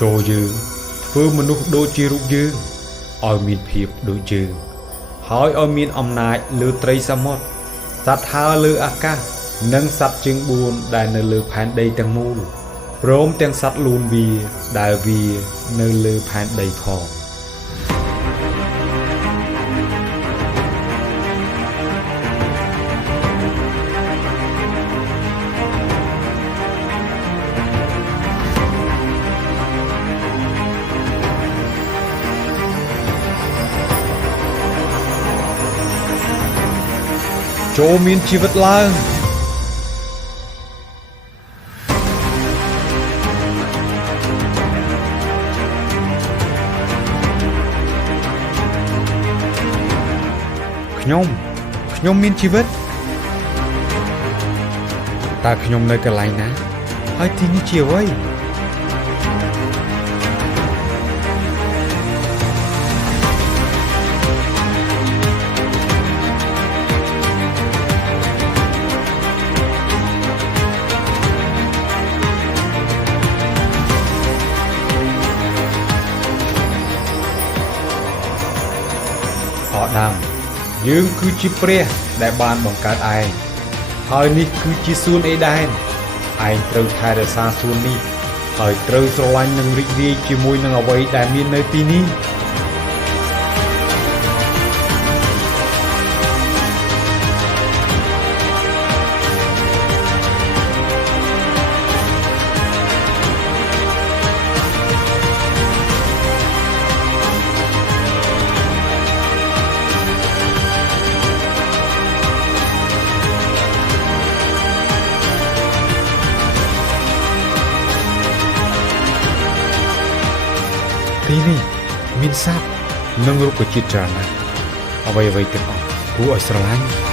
ចូលយើងធ្វើមនុស្សដូចជារូបយើងឲ្យមានភាពដូចយើងហើយឲ្យមានអំណាចលើត្រីសមុទ្រសត្វហើរលើអាកាសនិងសត្វជើង4ដែលនៅលើផែនដីទាំងមូលព្រមទាំងសត្វលូនវាដែលវានៅលើផែនដីផងចូលមានជីវិតឡើងខ្ញុំមានជីវិតតើខ្ញុំនៅកន្លែងណាហើយទីនេះជាអ្វីអដាមយើងគឺជាព្រះដែលបានបង្កើតឯងហើយនេះគឺជាសួនអេដែនឯងត្រូវថែរក្សាសួននេះហើយត្រូវស្រឡាញ់និងរីករាយជាមួយនឹងអ្វីដែលមាននៅទីនេះទីនេះមានសត្វនិងរុក្ខជាតិច្រើនណាស់អ្វីៗទាំងអស់គួរឲ្យស្រឡាញ់